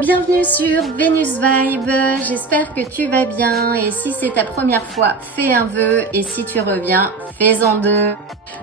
Bienvenue sur Venus Vibe, j'espère que tu vas bien et si c'est ta première fois, fais un vœu et si tu reviens, fais-en deux.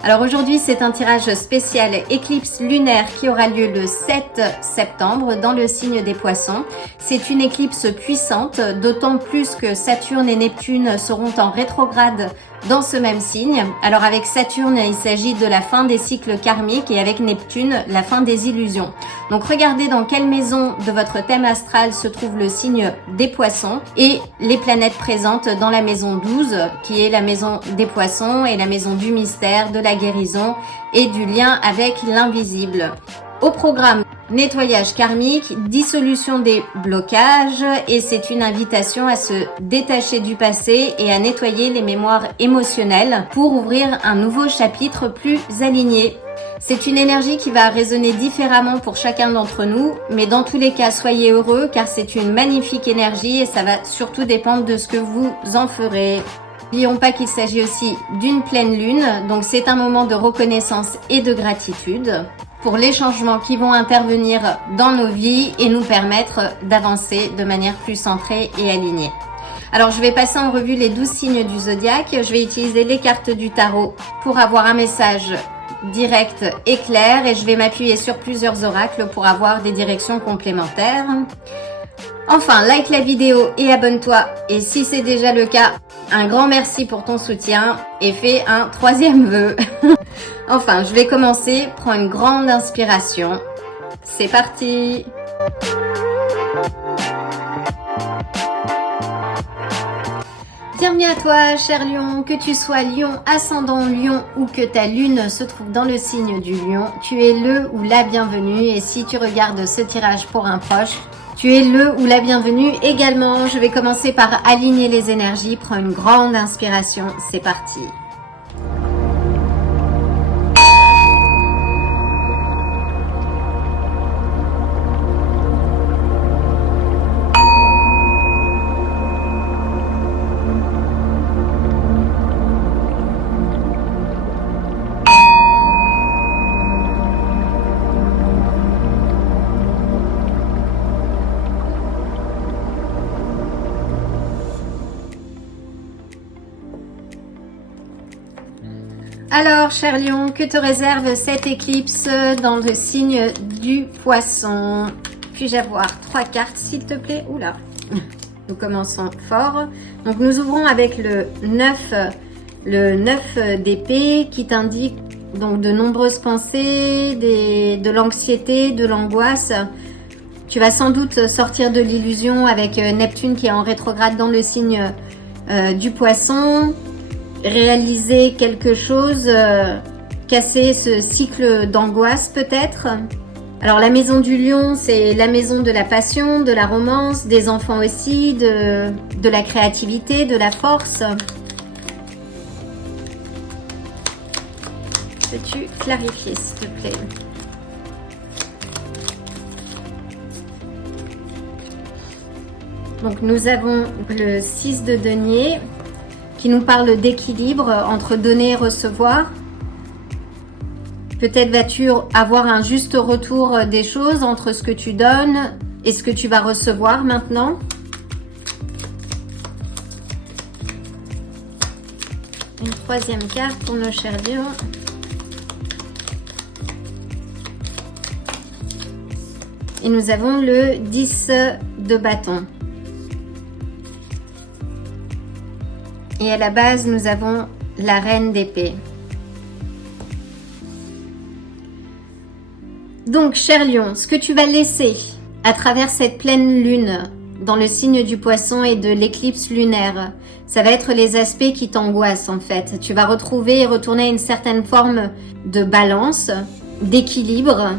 Alors aujourd'hui c'est un tirage spécial éclipse lunaire qui aura lieu le 7 septembre dans le signe des Poissons. C'est une éclipse puissante, d'autant plus que Saturne et Neptune seront en rétrograde dans ce même signe. Alors avec Saturne, il s'agit de la fin des cycles karmiques et avec Neptune, la fin des illusions. Donc regardez dans quelle maison de votre thème astral se trouve le signe des Poissons et les planètes présentes dans la maison 12 qui est la maison des Poissons et la maison du mystère, de la guérison et du lien avec l'invisible. Au programme, nettoyage karmique, dissolution des blocages et c'est une invitation à se détacher du passé et à nettoyer les mémoires émotionnelles pour ouvrir un nouveau chapitre plus aligné. C'est une énergie qui va résonner différemment pour chacun d'entre nous, mais dans tous les cas, soyez heureux car c'est une magnifique énergie et ça va surtout dépendre de ce que vous en ferez. N'oublions pas qu'il s'agit aussi d'une pleine lune, donc c'est un moment de reconnaissance et de gratitude pour les changements qui vont intervenir dans nos vies et nous permettre d'avancer de manière plus centrée et alignée. Alors je vais passer en revue les 12 signes du zodiaque, je vais utiliser les cartes du tarot pour avoir un message direct et clair et je vais m'appuyer sur plusieurs oracles pour avoir des directions complémentaires. Enfin, like la vidéo et abonne-toi et si c'est déjà le cas, un grand merci pour ton soutien et fais un troisième vœu. Enfin, je vais commencer, prends une grande inspiration. C'est parti! Bienvenue à toi, cher Lion, que tu sois Lion, ascendant Lion ou que ta lune se trouve dans le signe du Lion, tu es le ou la bienvenue et si tu regardes ce tirage pour un proche, tu es le ou la bienvenue également. Je vais commencer par aligner les énergies, prends une grande inspiration, c'est parti. Alors, cher Lion, que te réserve cette éclipse dans le signe du Poisson? Puis-je avoir 3 cartes, s'il te plaît? Oula, nous commençons fort. Donc, nous ouvrons avec le 9 d'épée qui t'indique donc de nombreuses pensées, de l'anxiété, de l'angoisse. Tu vas sans doute sortir de l'illusion avec Neptune qui est en rétrograde dans le signe du Poisson. Réaliser quelque chose, casser ce cycle d'angoisse peut-être. Alors la maison du Lion, c'est la maison de la passion, de la romance, des enfants aussi, de la créativité, de la force. Peux-tu clarifier s'il te plaît? Donc nous avons le 6 de denier qui nous parle d'équilibre entre donner et recevoir. Peut-être vas-tu avoir un juste retour des choses entre ce que tu donnes et ce que tu vas recevoir maintenant. Une troisième carte pour nos chers lions. Et nous avons le 10 de bâton. Et à la base, nous avons la reine d'épée. Donc, cher Lion, ce que tu vas laisser à travers cette pleine lune dans le signe du Poisson et de l'éclipse lunaire, ça va être les aspects qui t'angoissent en fait. Tu vas retrouver et retourner à une certaine forme de balance, d'équilibre,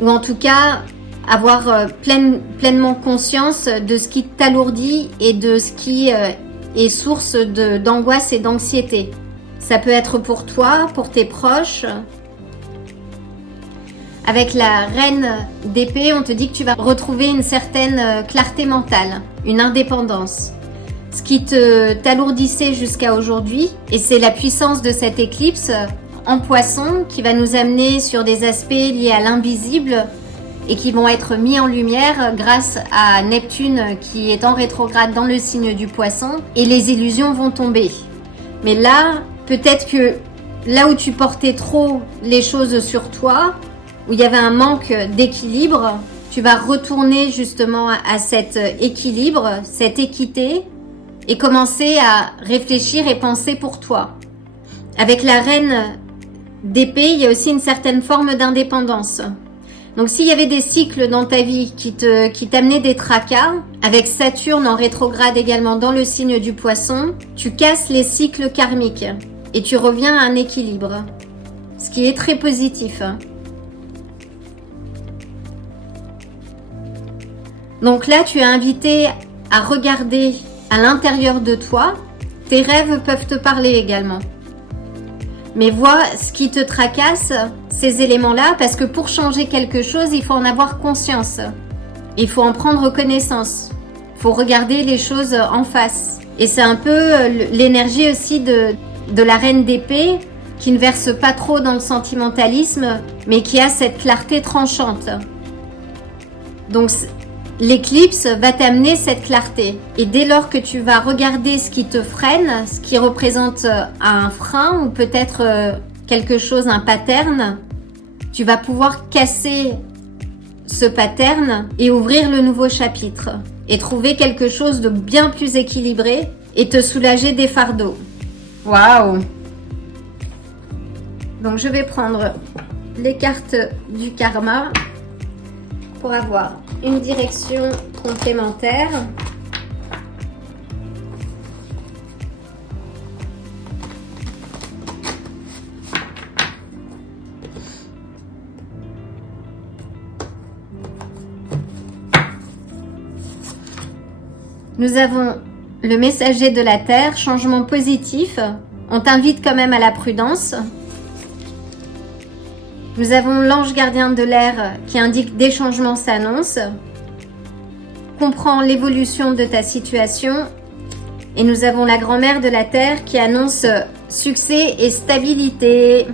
ou en tout cas avoir pleinement conscience de ce qui t'alourdit et de ce qui est source d'angoisse et d'anxiété. Ça peut être pour toi, pour tes proches. Avec la reine d'épée, on te dit que tu vas retrouver une certaine clarté mentale, une indépendance. Ce qui t'alourdissait jusqu'à aujourd'hui, et c'est la puissance de cette éclipse en Poisson qui va nous amener sur des aspects liés à l'invisible et qui vont être mis en lumière grâce à Neptune qui est en rétrograde dans le signe du Poisson, et les illusions vont tomber. Mais là, peut-être que là où tu portais trop les choses sur toi, où il y avait un manque d'équilibre, tu vas retourner justement à cet équilibre, cette équité, et commencer à réfléchir et penser pour toi. Avec la reine d'épée, il y a aussi une certaine forme d'indépendance. Donc s'il y avait des cycles dans ta vie qui t'amenaient des tracas, avec Saturne en rétrograde également dans le signe du Poisson, tu casses les cycles karmiques et tu reviens à un équilibre, ce qui est très positif. Donc là, tu es invité à regarder à l'intérieur de toi. Tes rêves peuvent te parler également. Mais vois ce qui te tracasse, ces éléments-là, parce que pour changer quelque chose, il faut en avoir conscience. Il faut en prendre connaissance. Il faut regarder les choses en face. Et c'est un peu l'énergie aussi de la reine d'épée, qui ne verse pas trop dans le sentimentalisme, mais qui a cette clarté tranchante. Donc, l'éclipse va t'amener cette clarté. Et dès lors que tu vas regarder ce qui te freine, ce qui représente un frein ou peut-être quelque chose, un pattern, tu vas pouvoir casser ce pattern et ouvrir le nouveau chapitre. Et trouver quelque chose de bien plus équilibré et te soulager des fardeaux. Waouh! Donc je vais prendre les cartes du karma pour avoir une direction complémentaire. Nous avons le messager de la Terre, changement positif. On t'invite quand même à la prudence. Nous avons l'ange gardien de l'air qui indique des changements s'annoncent. Comprends l'évolution de ta situation. Et nous avons la grand-mère de la Terre qui annonce succès et stabilité.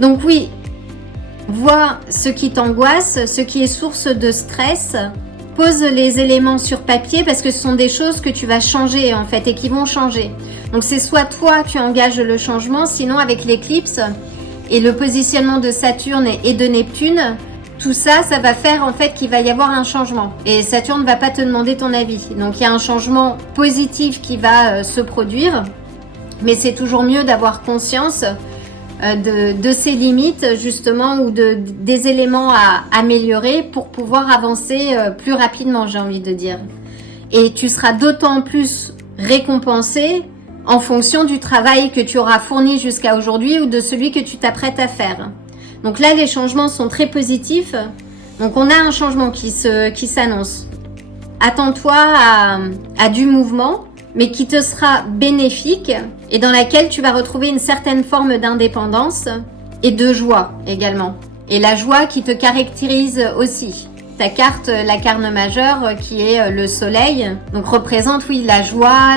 Donc oui, vois ce qui t'angoisse, ce qui est source de stress. Pose les éléments sur papier parce que ce sont des choses que tu vas changer en fait et qui vont changer. Donc c'est soit toi tu engages le changement, sinon avec l'éclipse et le positionnement de Saturne et de Neptune, tout ça, ça va faire en fait qu'il va y avoir un changement. Et Saturne ne va pas te demander ton avis. Donc il y a un changement positif qui va se produire, mais c'est toujours mieux d'avoir conscience de ses limites justement ou des éléments à améliorer pour pouvoir avancer plus rapidement, j'ai envie de dire. Et tu seras d'autant plus récompensé en fonction du travail que tu auras fourni jusqu'à aujourd'hui ou de celui que tu t'apprêtes à faire. Donc là, les changements sont très positifs. Donc on a un changement qui s'annonce. Attends-toi à du mouvement, mais qui te sera bénéfique et dans laquelle tu vas retrouver une certaine forme d'indépendance et de joie également. Et la joie qui te caractérise aussi. Ta carte, la carne majeure, qui est le soleil, donc représente, oui, la joie,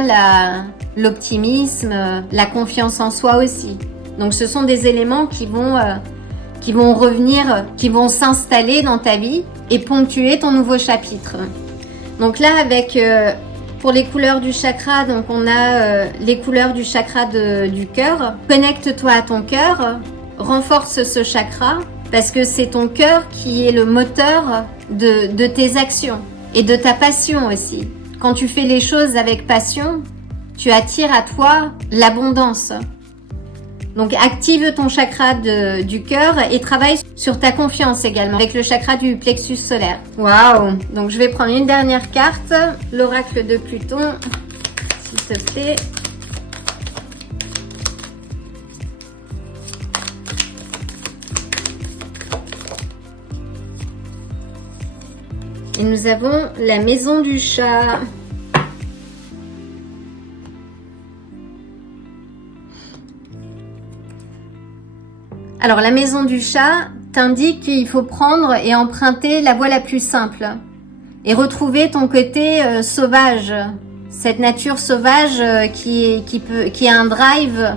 l'optimisme, la confiance en soi aussi. Donc ce sont des éléments qui vont revenir, qui vont s'installer dans ta vie et ponctuer ton nouveau chapitre. Donc là, avec... pour les couleurs du chakra, donc on a les couleurs du chakra du cœur. Connecte-toi à ton cœur, renforce ce chakra parce que c'est ton cœur qui est le moteur de tes actions et de ta passion aussi. Quand tu fais les choses avec passion, tu attires à toi l'abondance. Donc active ton chakra du cœur et travaille sur ta confiance également avec le chakra du plexus solaire. Waouh! Donc je vais prendre une dernière carte, l'oracle de Pluton, s'il te plaît. Et nous avons la maison du chat. Alors la maison du chat t'indique qu'il faut prendre et emprunter la voie la plus simple et retrouver ton côté sauvage, cette nature sauvage qui a un drive,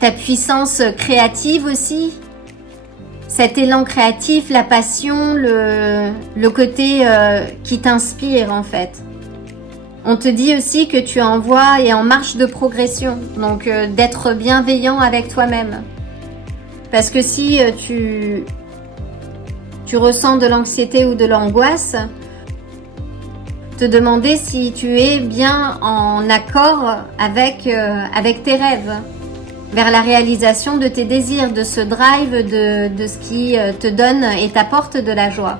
ta puissance créative aussi, cet élan créatif, la passion, le côté qui t'inspire en fait. On te dit aussi que tu es en voie et en marche de progression, donc d'être bienveillant avec toi-même. Parce que si tu ressens de l'anxiété ou de l'angoisse, te demander si tu es bien en accord avec tes rêves, vers la réalisation de tes désirs, de ce drive, de ce qui te donne et t'apporte de la joie.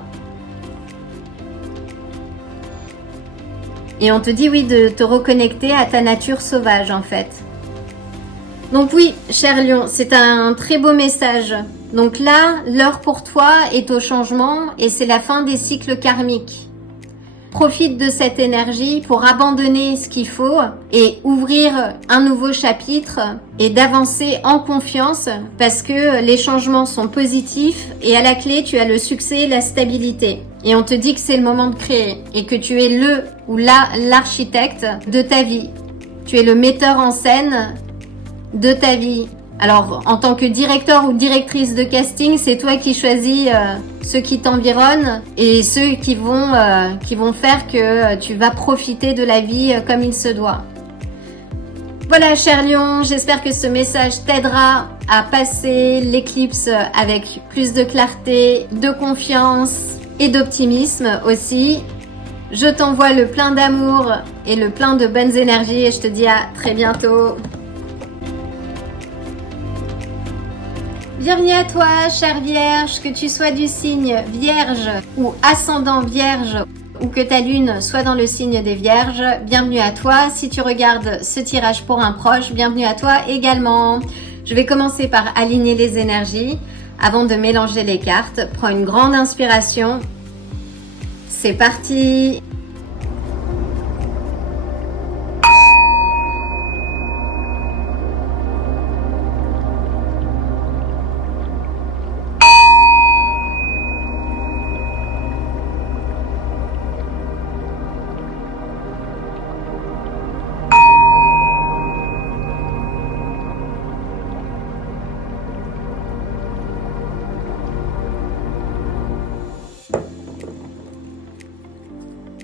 Et on te dit oui, de te reconnecter à ta nature sauvage en fait. Donc oui, cher Lion, c'est un très beau message. Donc là, l'heure pour toi est au changement et c'est la fin des cycles karmiques. Profite de cette énergie pour abandonner ce qu'il faut et ouvrir un nouveau chapitre et d'avancer en confiance parce que les changements sont positifs et à la clé, tu as le succès et la stabilité. Et on te dit que c'est le moment de créer et que tu es le ou l'architecte de ta vie. Tu es le metteur en scène de ta vie. Alors, en tant que directeur ou directrice de casting, c'est toi qui choisis ceux qui t'environnent et ceux qui vont faire que tu vas profiter de la vie comme il se doit. Voilà, cher Lion, j'espère que ce message t'aidera à passer l'éclipse avec plus de clarté, de confiance et d'optimisme aussi. Je t'envoie le plein d'amour et le plein de bonnes énergies et je te dis à très bientôt. Bienvenue à toi, chère Vierge, que tu sois du signe Vierge ou ascendant Vierge ou que ta lune soit dans le signe des Vierges, bienvenue à toi. Si tu regardes ce tirage pour un proche, bienvenue à toi également. Je vais commencer par aligner les énergies avant de mélanger les cartes. Prends une grande inspiration. C'est parti!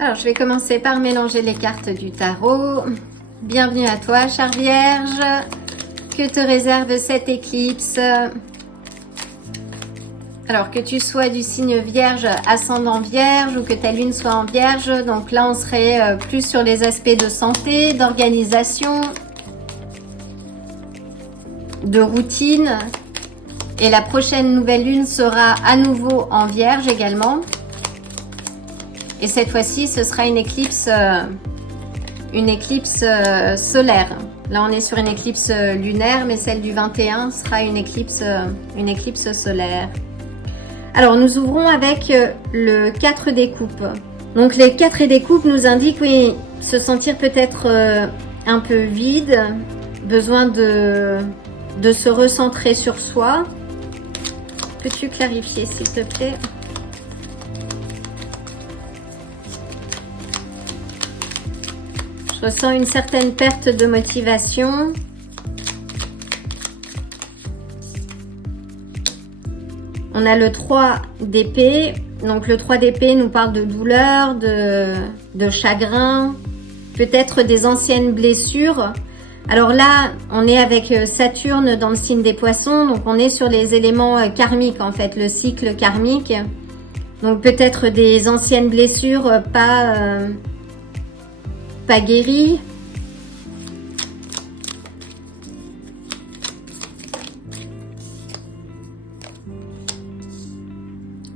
Alors, je vais commencer par mélanger les cartes du tarot. Bienvenue à toi, chère Vierge. Que te réserve cette éclipse? Alors, que tu sois du signe Vierge, ascendant Vierge ou que ta lune soit en Vierge. Donc là, on serait plus sur les aspects de santé, d'organisation, de routine. Et la prochaine nouvelle lune sera à nouveau en Vierge également. Et cette fois-ci, ce sera une éclipse solaire. Là, on est sur une éclipse lunaire, mais celle du 21 sera une éclipse solaire. Alors, nous ouvrons avec le 4 des coupes. Donc, les 4 des coupes nous indiquent, oui, se sentir peut-être un peu vide, besoin de se recentrer sur soi. Peux-tu clarifier, s'il te plaît ? Je ressens une certaine perte de motivation. On a le 3 d'épée. Donc le 3 d'épée nous parle de douleur, de chagrin, peut-être des anciennes blessures. Alors là, on est avec Saturne dans le signe des poissons. Donc on est sur les éléments karmiques en fait, le cycle karmique. Donc peut-être des anciennes blessures pas guéries.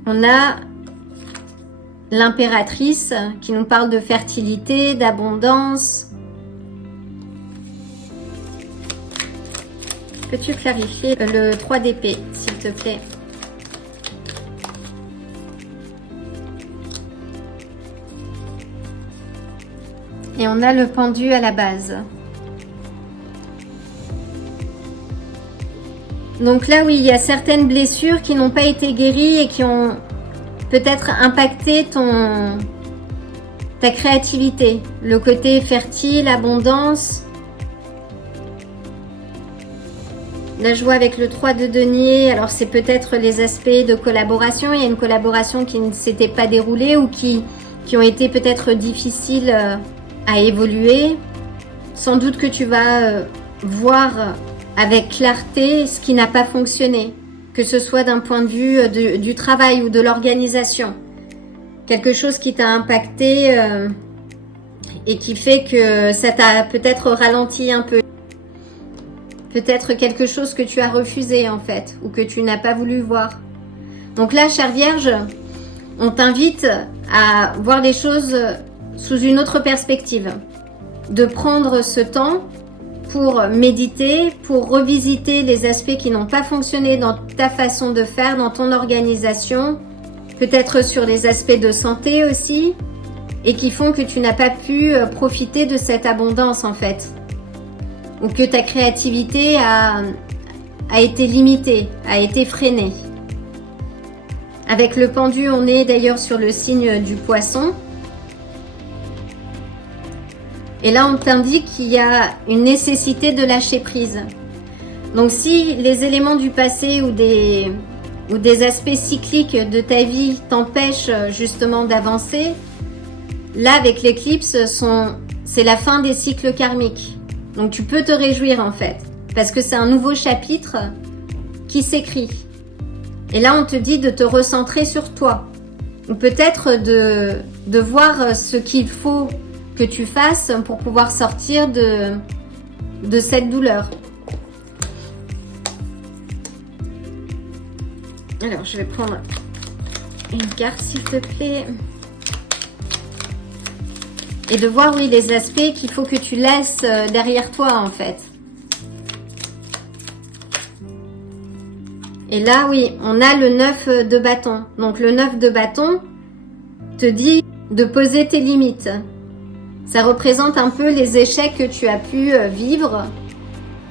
On a l'impératrice qui nous parle de fertilité, d'abondance. Peux-tu clarifier le 3 d'épée, s'il te plaît? Et on a le pendu à la base. Donc là, oui, il y a certaines blessures qui n'ont pas été guéries et qui ont peut-être impacté ta créativité. Le côté fertile, abondance. Là, je vois avec le 3 de denier, alors c'est peut-être les aspects de collaboration. Il y a une collaboration qui ne s'était pas déroulée ou qui ont été peut-être difficiles à évoluer. Sans doute que tu vas voir avec clarté ce qui n'a pas fonctionné, que ce soit d'un point de vue du travail ou de l'organisation. Quelque chose qui t'a impacté et qui fait que ça t'a peut-être ralenti un peu. Peut-être quelque chose que tu as refusé en fait, ou que tu n'as pas voulu voir. Donc là, chère Vierge, on t'invite à voir les choses sous une autre perspective. De prendre ce temps pour méditer, pour revisiter les aspects qui n'ont pas fonctionné dans ta façon de faire, dans ton organisation, peut-être sur les aspects de santé aussi, et qui font que tu n'as pas pu profiter de cette abondance en fait. Ou que ta créativité a été limitée, a été freinée. Avec le pendu, on est d'ailleurs sur le signe du poisson. Et là, on t'indique qu'il y a une nécessité de lâcher prise. Donc si les éléments du passé ou des aspects cycliques de ta vie t'empêchent justement d'avancer, là, avec l'éclipse, c'est la fin des cycles karmiques. Donc tu peux te réjouir en fait, parce que c'est un nouveau chapitre qui s'écrit. Et là, on te dit de te recentrer sur toi. Ou peut-être de voir ce qu'il faut que tu fasses pour pouvoir sortir de cette douleur. Alors, je vais prendre une carte s'il te plaît. Et de voir, oui, les aspects qu'il faut que tu laisses derrière toi, en fait. Et là, oui, on a le 9 de bâton. Donc, le 9 de bâton te dit de poser tes limites. Ça représente un peu les échecs que tu as pu vivre.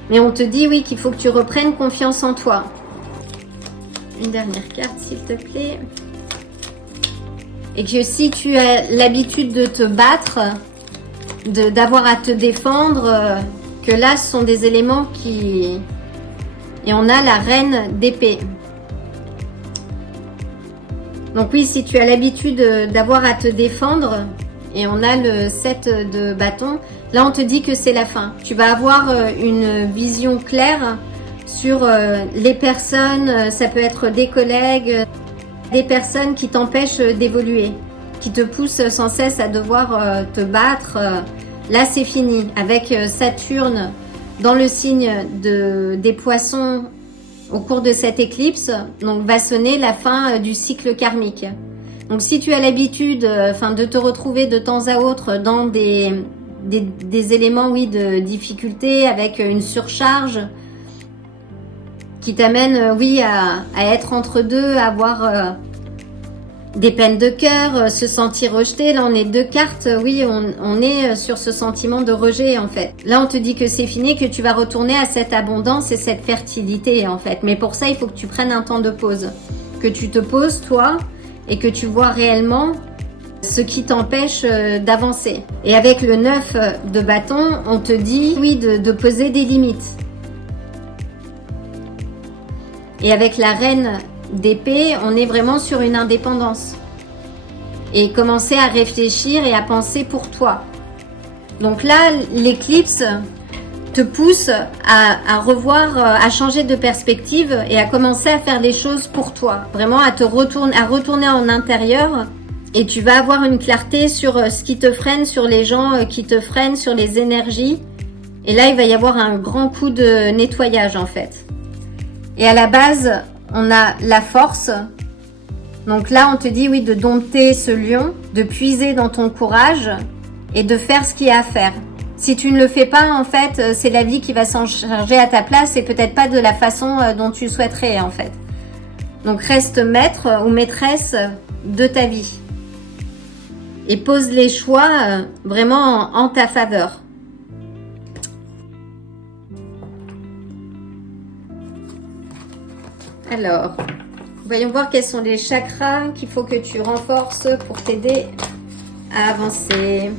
Mais on te dit, oui, qu'il faut que tu reprennes confiance en toi. Une dernière carte, s'il te plaît. Et que si tu as l'habitude de te battre, d'avoir à te défendre, que là, ce sont des éléments qui... Et on a la reine d'épée. Donc oui, si tu as l'habitude d'avoir à te défendre, et on a le 7 de bâton, là, on te dit que c'est la fin. Tu vas avoir une vision claire sur les personnes, ça peut être des collègues, des personnes qui t'empêchent d'évoluer, qui te poussent sans cesse à devoir te battre. Là, c'est fini. Avec Saturne dans le signe des poissons au cours de cette éclipse, donc va sonner la fin du cycle karmique. Donc, si tu as l'habitude de te retrouver de temps à autre dans des éléments, oui, de difficulté, avec une surcharge, qui t'amène, oui, à être entre deux, à avoir des peines de cœur, se sentir rejeté. Là, on est deux cartes, oui, on est sur ce sentiment de rejet, en fait. Là, on te dit que c'est fini, que tu vas retourner à cette abondance et cette fertilité, en fait. Mais pour ça, il faut que tu prennes un temps de pause. Que tu te poses, toi, et que tu vois réellement ce qui t'empêche d'avancer. Et avec le 9 de bâton, on te dit, oui, de poser des limites. Et avec la reine d'épée, on est vraiment sur une indépendance. Et commencer à réfléchir et à penser pour toi. Donc là, l'éclipse te pousse à revoir, à changer de perspective et à commencer à faire des choses pour toi. Vraiment à retourner en intérieur. Et tu vas avoir une clarté sur ce qui te freine, sur les gens qui te freinent, sur les énergies. Et là, il va y avoir un grand coup de nettoyage en fait. Et à la base, on a la force. Donc là, on te dit, oui, de dompter ce lion, de puiser dans ton courage et de faire ce qu'il y a à faire. Si tu ne le fais pas, en fait, c'est la vie qui va s'en charger à ta place et peut-être pas de la façon dont tu souhaiterais, en fait. Donc, reste maître ou maîtresse de ta vie. Et pose les choix vraiment en ta faveur. Alors, voyons voir quels sont les chakras qu'il faut que tu renforces pour t'aider à avancer.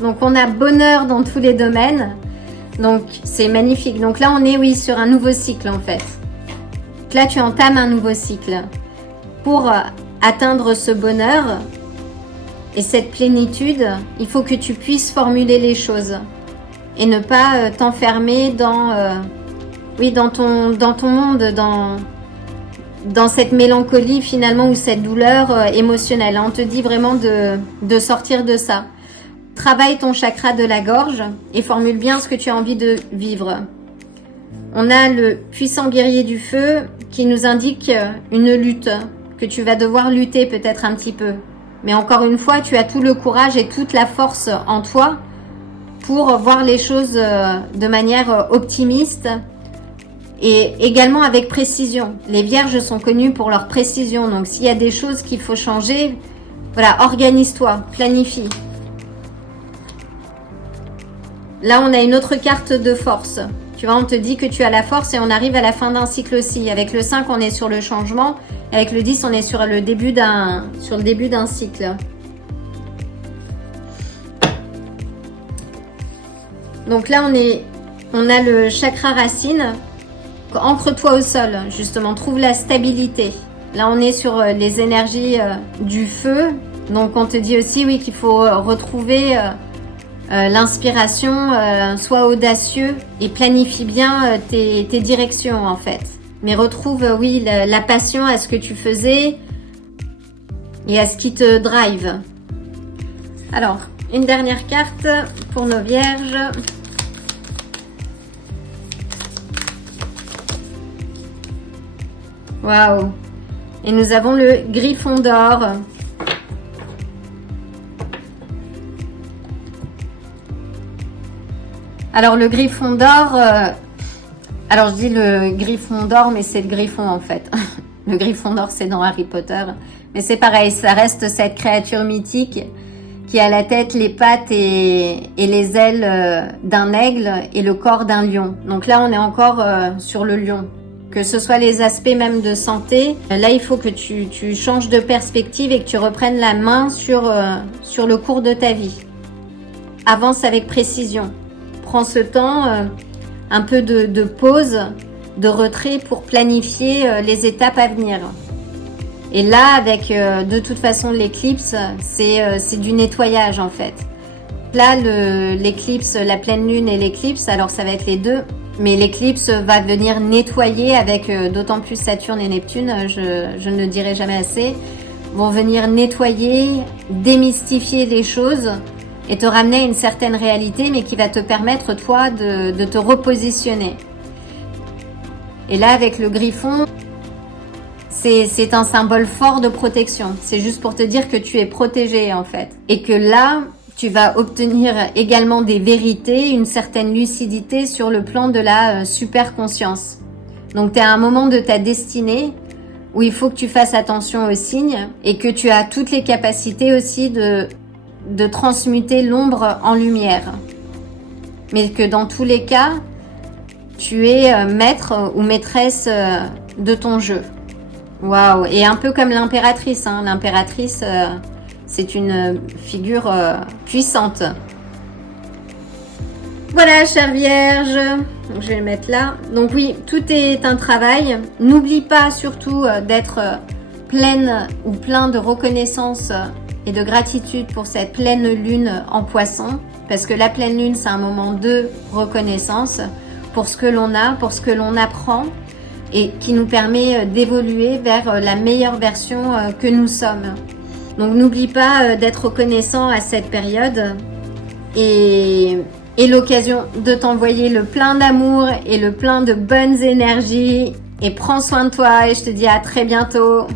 Donc on a bonheur dans tous les domaines. Donc c'est magnifique. Donc là on est oui sur un nouveau cycle en fait. Donc là tu entames un nouveau cycle. Pour atteindre ce bonheur et cette plénitude, il faut que tu puisses formuler les choses et ne pas t'enfermer dans ton monde, dans cette mélancolie finalement ou cette douleur émotionnelle. On te dit vraiment de sortir de ça. Travaille ton chakra de la gorge et formule bien ce que tu as envie de vivre. On a le puissant guerrier du feu qui nous indique une lutte, que tu vas devoir lutter peut-être un petit peu. Mais encore une fois, tu as tout le courage et toute la force en toi pour voir les choses de manière optimiste et également avec précision. Les vierges sont connues pour leur précision. Donc s'il y a des choses qu'il faut changer, voilà, organise-toi, planifie. Là, on a une autre carte de force. Tu vois, on te dit que tu as la force et on arrive à la fin d'un cycle aussi. Avec le 5, on est sur le changement. Avec le 10, on est sur le début d'un cycle. Donc là, on a le chakra racine. Ancre-toi au sol, justement. Trouve la stabilité. Là, on est sur les énergies du feu. Donc, on te dit aussi, oui, qu'il faut retrouver l'inspiration, sois audacieux et planifie bien tes directions en fait. Mais retrouve, oui, la passion à ce que tu faisais et à ce qui te drive. Alors, une dernière carte pour nos vierges. Waouh! Et nous avons le griffon d'or. Alors le griffon d'or, alors je dis le griffon d'or, mais c'est le griffon en fait. Le griffon d'or, c'est dans Harry Potter. Mais c'est pareil, ça reste cette créature mythique qui a la tête, les pattes et les ailes d'un aigle et le corps d'un lion. Donc là, on est encore sur le lion. Que ce soit les aspects même de santé, là, il faut que tu changes de perspective et que tu reprennes la main sur le cours de ta vie. Avance avec précision. Prends ce temps, un peu de pause, de retrait pour planifier les étapes à venir. Et là, avec de toute façon l'éclipse, c'est du nettoyage en fait. Là, l'éclipse, la pleine lune et l'éclipse, alors ça va être les deux. Mais l'éclipse va venir nettoyer avec d'autant plus Saturne et Neptune, je ne le dirai jamais assez, vont venir nettoyer, démystifier les choses et te ramener à une certaine réalité, mais qui va te permettre, toi, de te repositionner. Et là, avec le griffon, c'est un symbole fort de protection. C'est juste pour te dire que tu es protégé, en fait. Et que là, tu vas obtenir également des vérités, une certaine lucidité sur le plan de la super conscience. Donc, tu es à un moment de ta destinée où il faut que tu fasses attention aux signes et que tu as toutes les capacités aussi de transmuter l'ombre en lumière. Mais que dans tous les cas, tu es maître ou maîtresse de ton jeu. Waouh! Et un peu comme l'impératrice. Hein. L'impératrice, c'est une figure puissante. Voilà, chère Vierge. Donc, je vais le mettre là. Donc oui, tout est un travail. N'oublie pas surtout d'être pleine ou plein de reconnaissance et de gratitude pour cette pleine lune en Poisson, parce que la pleine lune, c'est un moment de reconnaissance pour ce que l'on a, pour ce que l'on apprend et qui nous permet d'évoluer vers la meilleure version que nous sommes. Donc n'oublie pas d'être reconnaissant à cette période et l'occasion de t'envoyer le plein d'amour et le plein de bonnes énergies. Et prends soin de toi et je te dis à très bientôt.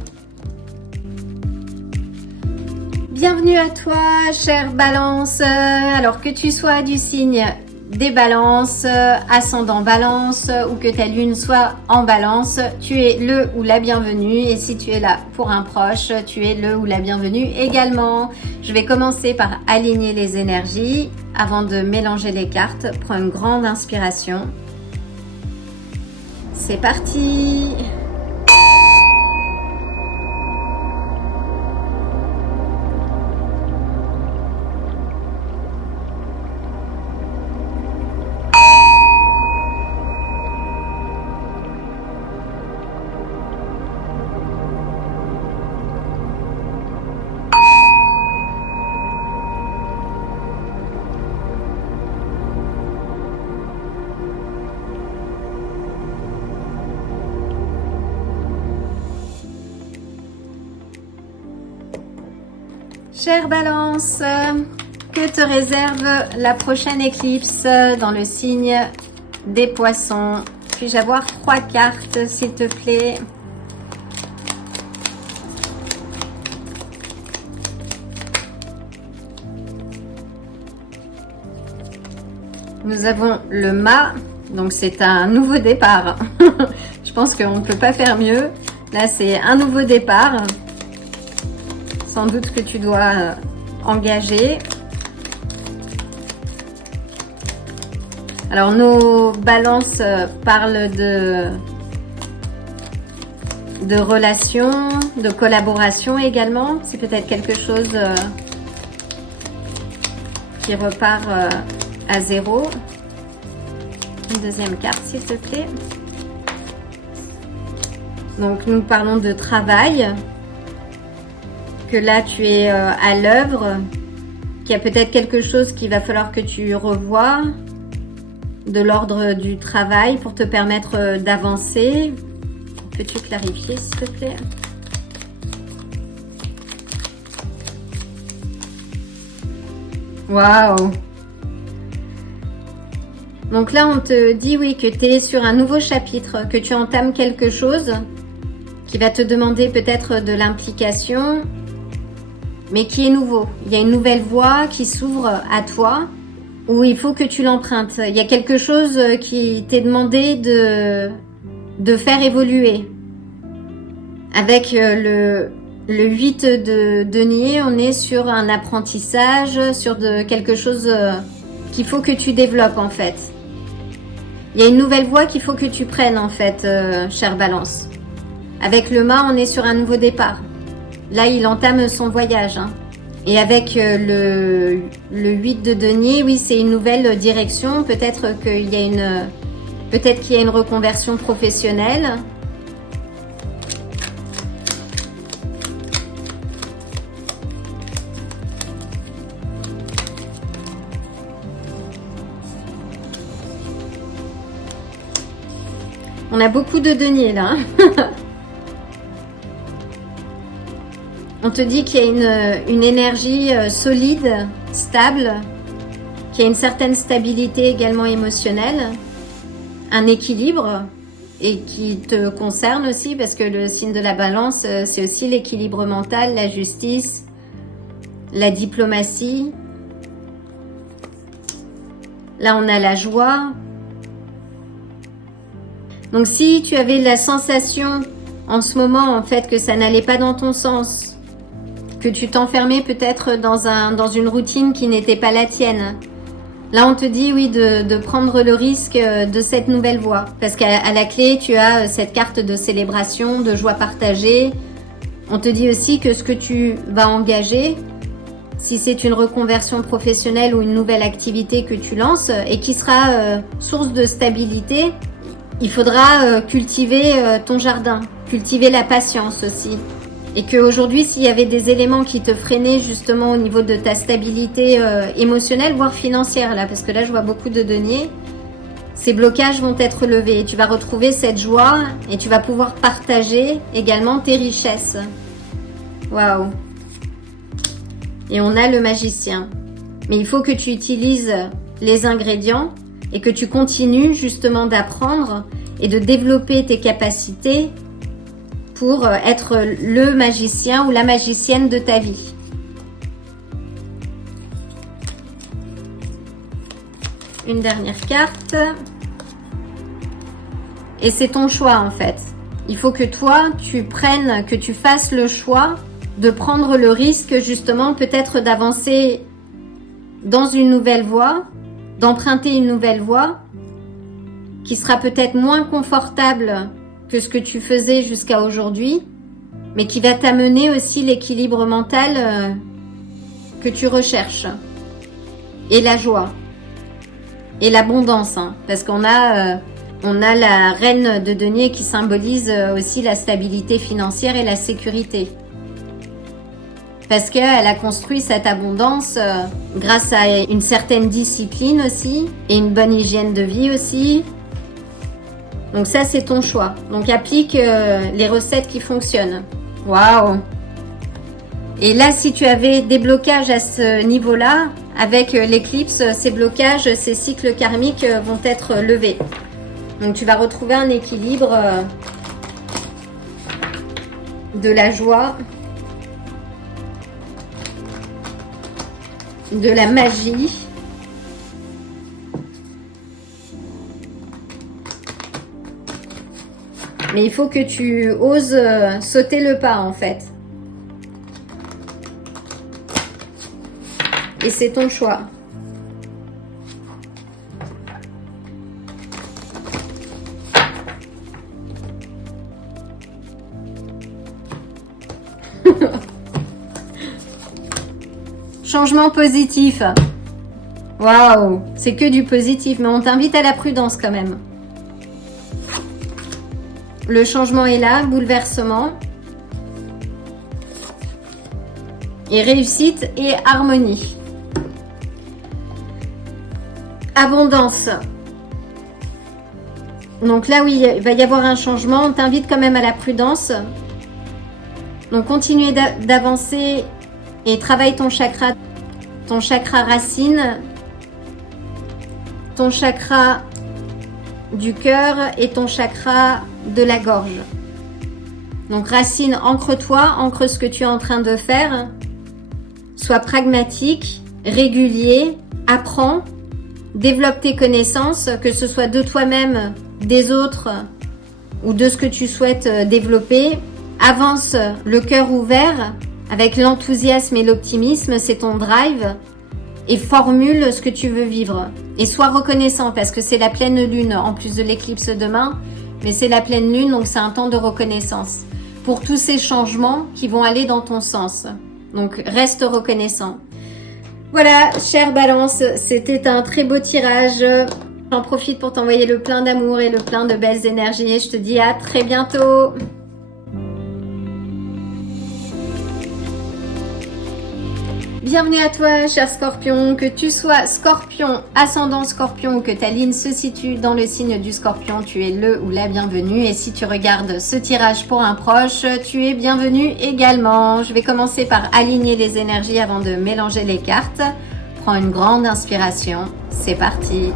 Bienvenue à toi, chère Balance. Alors que tu sois du signe des Balances, ascendant Balance ou que ta lune soit en Balance, tu es le ou la bienvenue. Et si tu es là pour un proche, tu es le ou la bienvenue également. Je vais commencer par aligner les énergies avant de mélanger les cartes. Prends une grande inspiration. C'est parti! Chère Balance, que te réserve la prochaine éclipse dans le signe des Poissons? Puis-je avoir 3 cartes, s'il te plaît? Nous avons le mât, donc c'est un nouveau départ. Je pense qu'on ne peut pas faire mieux. Là, c'est un nouveau départ. Sans doute que tu dois engager. Alors, nos balances parlent de relations, de collaboration également. C'est peut-être quelque chose qui repart à zéro. Une deuxième carte, s'il te plaît. Donc, nous parlons de travail. Que là, tu es à l'œuvre. Qu'il y a peut-être quelque chose qu'il va falloir que tu revoies de l'ordre du travail pour te permettre d'avancer. Peux-tu clarifier, s'il te plaît? Waouh! Donc là, on te dit oui que tu es sur un nouveau chapitre, que tu entames quelque chose qui va te demander peut-être de l'implication, mais qui est nouveau. Il y a une nouvelle voie qui s'ouvre à toi, où il faut que tu l'empruntes. Il y a quelque chose qui t'est demandé de faire évoluer. Avec le 8 de denier, on est sur un apprentissage, sur quelque chose qu'il faut que tu développes en fait. Il y a une nouvelle voie qu'il faut que tu prennes en fait, chère Balance. Avec le mât, on est sur un nouveau départ. Là, il entame son voyage. Hein. Et avec le 8 de denier, oui, c'est une nouvelle direction. Peut-être qu'il y a une reconversion professionnelle. On a beaucoup de deniers là. On te dit qu'il y a une énergie solide, stable, qu'il y a une certaine stabilité également émotionnelle, un équilibre et qui te concerne aussi parce que le signe de la Balance, c'est aussi l'équilibre mental, la justice, la diplomatie. Là, on a la joie. Donc, si tu avais la sensation en ce moment, en fait, que ça n'allait pas dans ton sens, que tu t'enfermais peut-être dans une routine qui n'était pas la tienne, là, on te dit, oui, de prendre le risque de cette nouvelle voie. Parce qu'à la clé, tu as cette carte de célébration, de joie partagée. On te dit aussi que ce que tu vas engager, si c'est une reconversion professionnelle ou une nouvelle activité que tu lances et qui sera source de stabilité, il faudra cultiver ton jardin, cultiver la patience aussi. Et qu'aujourd'hui, s'il y avait des éléments qui te freinaient justement au niveau de ta stabilité émotionnelle, voire financière, là, parce que là, je vois beaucoup de deniers, ces blocages vont être levés. Et tu vas retrouver cette joie et tu vas pouvoir partager également tes richesses. Waouh! Et on a le magicien. Mais il faut que tu utilises les ingrédients et que tu continues justement d'apprendre et de développer tes capacités pour être le magicien ou la magicienne de ta vie. Une dernière carte. Et c'est ton choix en fait. Il faut que toi, que tu fasses le choix de prendre le risque justement peut-être d'avancer dans une nouvelle voie, d'emprunter une nouvelle voie qui sera peut-être moins confortable que ce que tu faisais jusqu'à aujourd'hui, mais qui va t'amener aussi l'équilibre mental que tu recherches et la joie et l'abondance, hein, parce qu'on a la reine de denier qui symbolise aussi la stabilité financière et la sécurité. Parce qu'elle a construit cette abondance grâce à une certaine discipline aussi et une bonne hygiène de vie aussi. Donc ça, c'est ton choix. Donc applique les recettes qui fonctionnent. Waouh! Et là, si tu avais des blocages à ce niveau-là, avec l'éclipse, ces blocages, ces cycles karmiques vont être levés. Donc tu vas retrouver un équilibre de la joie, de la magie. Mais il faut que tu oses sauter le pas en fait. Et c'est ton choix. Changement positif. Waouh, c'est que du positif, mais on t'invite à la prudence quand même. Le changement est là, bouleversement. Et réussite et harmonie. Abondance. Donc là, oui, il va y avoir un changement. On t'invite quand même à la prudence. Donc, continuez d'avancer et travaille ton chakra racine, ton chakra du cœur et ton chakra de la gorge. Donc, racine, ancre-toi, ancre ce que tu es en train de faire. Sois pragmatique, régulier, apprends. Développe tes connaissances, que ce soit de toi-même, des autres ou de ce que tu souhaites développer. Avance le cœur ouvert avec l'enthousiasme et l'optimisme, c'est ton drive. Et formule ce que tu veux vivre. Et sois reconnaissant parce que c'est la pleine lune en plus de l'éclipse demain. Mais c'est la pleine lune, donc c'est un temps de reconnaissance. Pour tous ces changements qui vont aller dans ton sens. Donc reste reconnaissant. Voilà, chère Balance, c'était un très beau tirage. J'en profite pour t'envoyer le plein d'amour et le plein de belles énergies. Je te dis à très bientôt. Bienvenue à toi, cher Scorpion. Que tu sois Scorpion, ascendant Scorpion ou que ta ligne se situe dans le signe du Scorpion, tu es le ou la bienvenue. Et si tu regardes ce tirage pour un proche, tu es bienvenue également. Je vais commencer par aligner les énergies avant de mélanger les cartes. Prends une grande inspiration. C'est parti.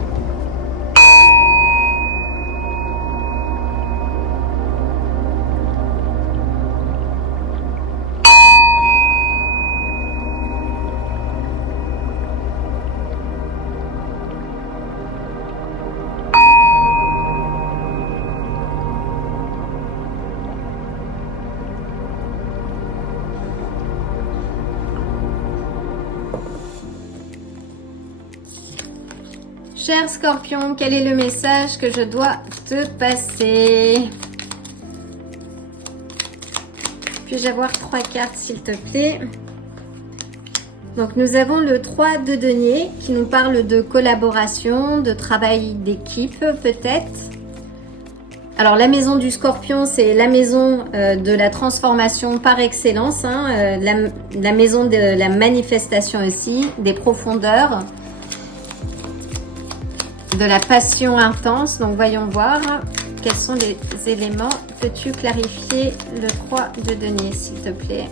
Cher Scorpion, quel est le message que je dois te passer? Puis-je avoir 3 cartes, s'il te plaît? Donc, nous avons le 3 de denier qui nous parle de collaboration, de travail d'équipe, peut-être. Alors, la maison du Scorpion, c'est la maison de la transformation par excellence. Hein, la maison de la manifestation aussi, des profondeurs. De la passion intense. Donc voyons voir quels sont les éléments. Peux-tu clarifier le 3 de denier, s'il te plaît?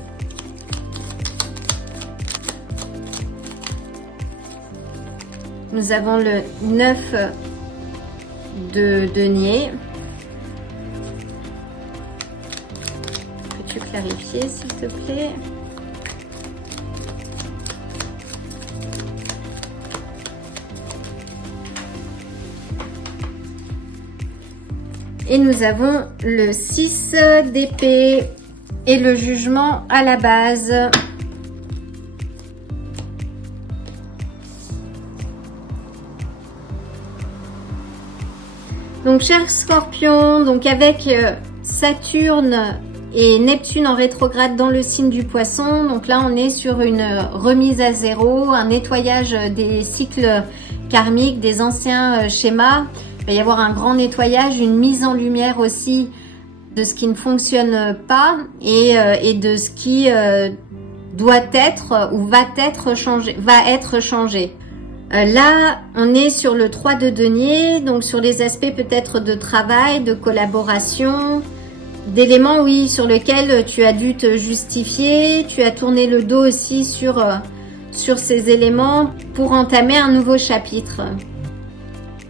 Nous avons le 9 de denier. Peux-tu clarifier, s'il te plaît? Et nous avons le 6 d'épée et le jugement à la base. Donc, cher Scorpion, donc avec Saturne et Neptune en rétrograde dans le signe du Poisson. Donc là, on est sur une remise à zéro, un nettoyage des cycles karmiques, des anciens schémas. Il va y avoir un grand nettoyage, une mise en lumière aussi de ce qui ne fonctionne pas et de ce qui doit être ou va être changé. Là, on est sur le 3 de denier, donc sur les aspects peut-être de travail, de collaboration, d'éléments, oui, sur lesquels tu as dû te justifier. Tu as tourné le dos aussi sur ces éléments pour entamer un nouveau chapitre.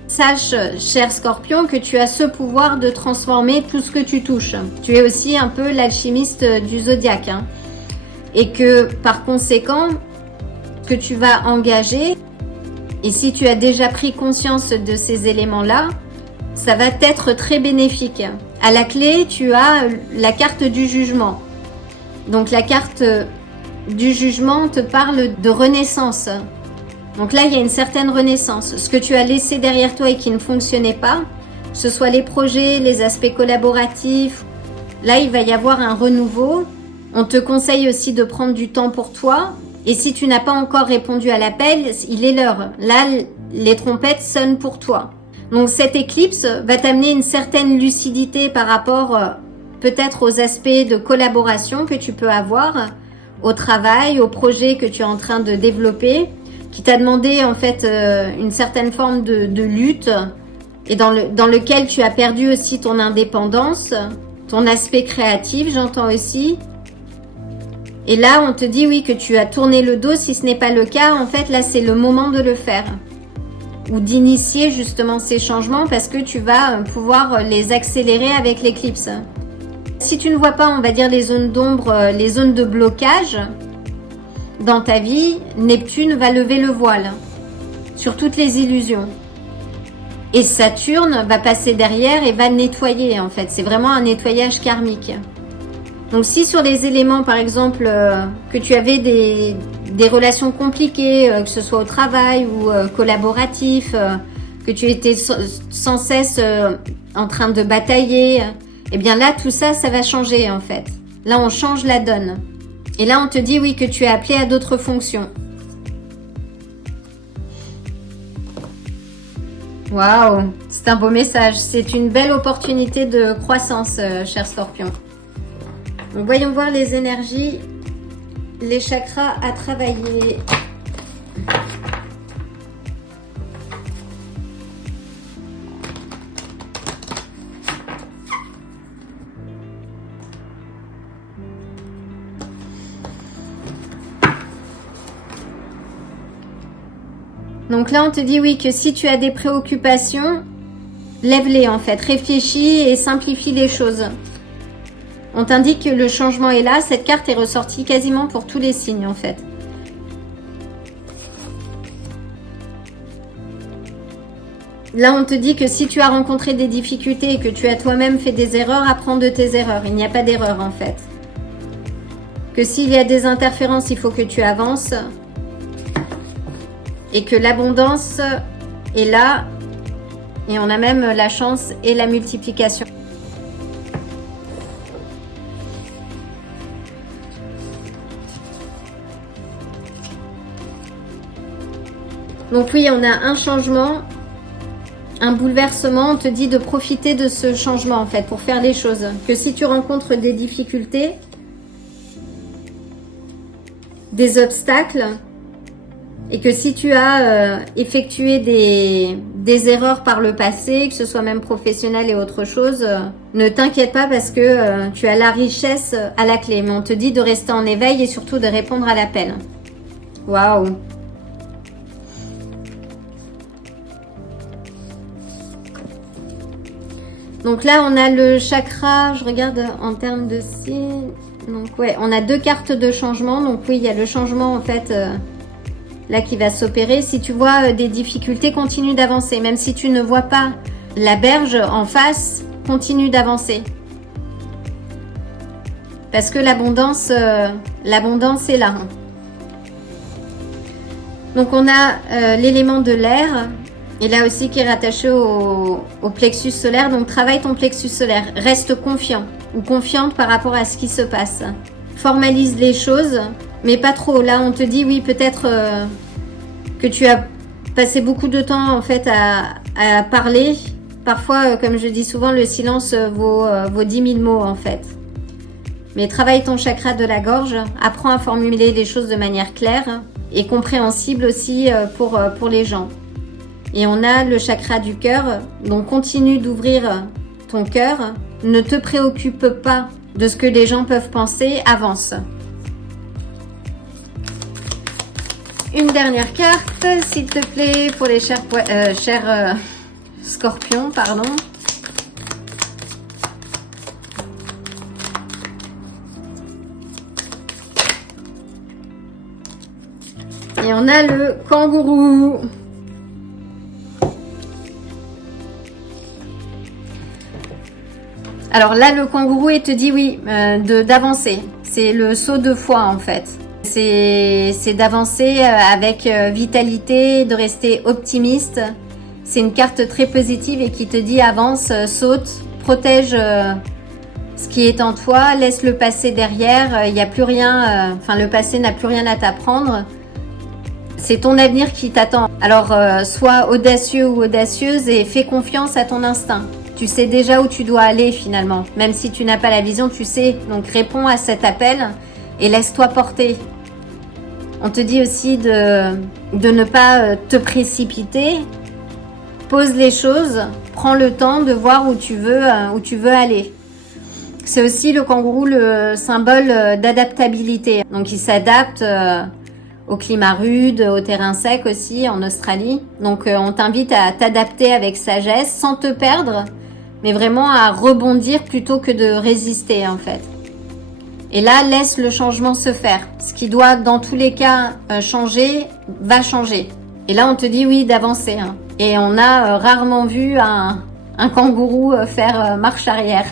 Sache, cher Scorpion, que tu as ce pouvoir de transformer tout ce que tu touches. Tu es aussi un peu l'alchimiste du zodiaque. Hein. Et que, par conséquent, ce que tu vas engager, et si tu as déjà pris conscience de ces éléments-là, ça va être très bénéfique. À la clé, tu as la carte du jugement. Donc la carte du jugement te parle de renaissance. Donc là, il y a une certaine renaissance. Ce que tu as laissé derrière toi et qui ne fonctionnait pas, que ce soit les projets, les aspects collaboratifs, là, il va y avoir un renouveau. On te conseille aussi de prendre du temps pour toi. Et si tu n'as pas encore répondu à l'appel, il est l'heure. Là, les trompettes sonnent pour toi. Donc cette éclipse va t'amener une certaine lucidité par rapport peut-être aux aspects de collaboration que tu peux avoir au travail, au projet que tu es en train de développer, qui t'a demandé en fait une certaine forme de lutte et dans lequel tu as perdu aussi ton indépendance, ton aspect créatif, j'entends aussi. Et là, on te dit oui que tu as tourné le dos. Si ce n'est pas le cas, en fait, là, c'est le moment de le faire ou d'initier justement ces changements parce que tu vas pouvoir les accélérer avec l'éclipse. Si tu ne vois pas, on va dire, les zones d'ombre, les zones de blocage dans ta vie, Neptune va lever le voile sur toutes les illusions. Et Saturne va passer derrière et va nettoyer en fait. C'est vraiment un nettoyage karmique. Donc si sur les éléments, par exemple, que tu avais des relations compliquées, que ce soit au travail ou collaboratif, que tu étais sans cesse en train de batailler, eh bien là, tout ça, ça va changer en fait. Là, on change la donne. Et là, on te dit oui que tu es appelé à d'autres fonctions. Waouh, c'est un beau message. C'est une belle opportunité de croissance, cher Scorpion. Donc, voyons voir les énergies, les chakras à travailler. Donc là, on te dit oui que si tu as des préoccupations, lève-les en fait, réfléchis et simplifie les choses. On t'indique que le changement est là. Cette carte est ressortie quasiment pour tous les signes en fait. Là, on te dit que si tu as rencontré des difficultés et que tu as toi-même fait des erreurs, apprends de tes erreurs. Il n'y a pas d'erreur en fait. Que s'il y a des interférences, il faut que tu avances. Et que l'abondance est là. Et on a même la chance et la multiplication. Donc oui, on a un changement, un bouleversement. On te dit de profiter de ce changement en fait pour faire les choses. Que si tu rencontres des difficultés, des obstacles, et que si tu as effectué des erreurs par le passé, que ce soit même professionnel et autre chose, ne t'inquiète pas parce que tu as la richesse à la clé. Mais on te dit de rester en éveil et surtout de répondre à l'appel. Waouh! Donc là, on a le chakra, je regarde en termes de signes. Donc ouais, on a deux cartes de changement. Donc oui, il y a le changement en fait là qui va s'opérer. Si tu vois des difficultés, continue d'avancer. Même si tu ne vois pas la berge en face, continue d'avancer. Parce que l'abondance est là. Donc on a l'élément de l'air. Et là aussi qui est rattaché au plexus solaire. Donc travaille ton plexus solaire. Reste confiant ou confiante par rapport à ce qui se passe. Formalise les choses, mais pas trop. Là on te dit oui peut-être que tu as passé beaucoup de temps en fait à parler. Parfois comme je dis souvent le silence vaut 10 000 mots en fait. Mais travaille ton chakra de la gorge. Apprends à formuler les choses de manière claire et compréhensible aussi pour les gens. Et on a le chakra du cœur, donc continue d'ouvrir ton cœur Ne te préoccupe pas de ce que les gens peuvent penser, avance. Une dernière carte, s'il te plaît, pour les chers scorpions, pardon. Et on a le kangourou. Alors là, le kangourou, il te dit oui, d'avancer. C'est le saut de foi en fait. C'est d'avancer avec vitalité, de rester optimiste. C'est une carte très positive et qui te dit avance, saute, protège ce qui est en toi, laisse le passé derrière. Il n'y a plus rien, le passé n'a plus rien à t'apprendre. C'est ton avenir qui t'attend. Alors, sois audacieux ou audacieuse et fais confiance à ton instinct. Tu sais déjà où tu dois aller finalement. Même si tu n'as pas la vision, tu sais. Donc, réponds à cet appel et laisse-toi porter. On te dit aussi de ne pas te précipiter. Pose les choses. Prends le temps de voir où tu veux aller. C'est aussi le kangourou le symbole d'adaptabilité. Donc, il s'adapte au climat rude, au terrain sec aussi en Australie. Donc on t'invite à t'adapter avec sagesse sans te perdre, mais vraiment à rebondir plutôt que de résister en fait. Et là, laisse le changement se faire. Ce qui doit dans tous les cas changer, va changer. Et là, on te dit oui d'avancer. Hein. Et on a rarement vu un kangourou faire marche arrière.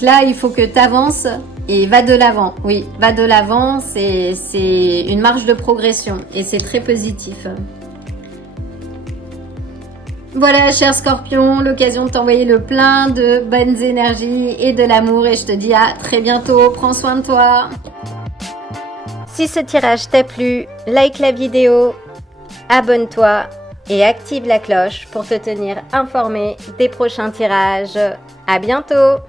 Là, il faut que tu avances et va de l'avant. Oui, va de l'avant, c'est une marche de progression et c'est très positif. Voilà, cher Scorpion, l'occasion de t'envoyer le plein de bonnes énergies et de l'amour et je te dis à très bientôt. Prends soin de toi. Si ce tirage t'a plu, like la vidéo, abonne-toi et active la cloche pour te tenir informé des prochains tirages. À bientôt!